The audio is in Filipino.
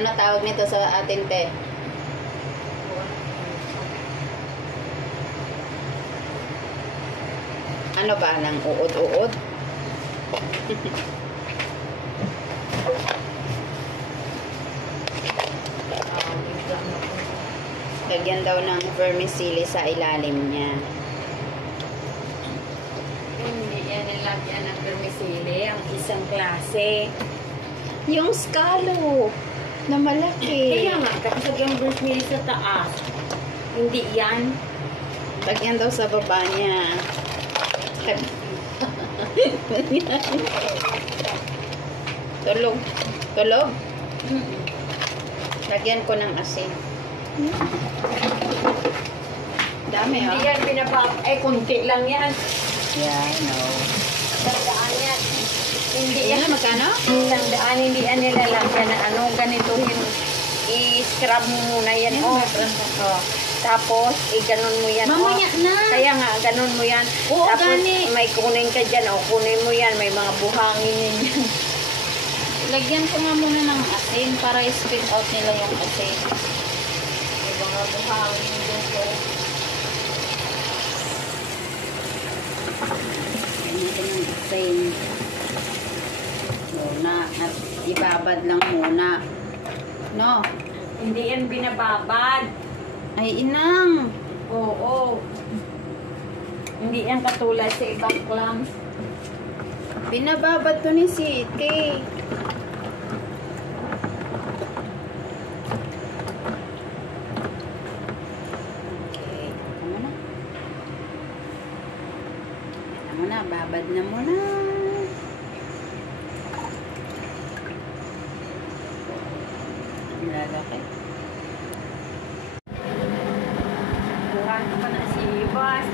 Ano tawag nito sa atin, te? Ano ba? Nang uod-uod? Lagyan daw ng vermicelli sa ilalim niya. Hindi yan nilagyan ng vermicelli. Ang isang klase. Yung scallop na malaki. Kaya nga, kapag yung vermicelli sa taas. Hindi yan. Lagyan daw sa baba niya. Tulog. Tulog? Lagyan ko ng asin. Dami, Hindi oh. yan pinapap... kunti lang yan. Yeah, I know. Tandaan yan. Hindi yan. Yan, magkano? Tandaan, hindi yan nilalagyan na ganituhin. I-scrub mo muna yan. Tapos, i-ganon mo yan. Mamaya na. Kaya nga, ganon mo yan. Oo, tapos, gani. may kunin ka dyan. Kunin mo yan. May mga buhangin yan. Lagyan ko nga muna ng asin para i-spin out nila yung asin. May mga buhangin dyan. Lagyan natin ng asin. Muna. At ibabad lang muna. No? Hindi yan binababad. Ay, inang. Oo. Hindi yan katulad sa ibang clams. Binababad to ni Siti. Okay. Tama na. Tama na. Babad na muna. Lalaki. Buhan pa na si Ibas.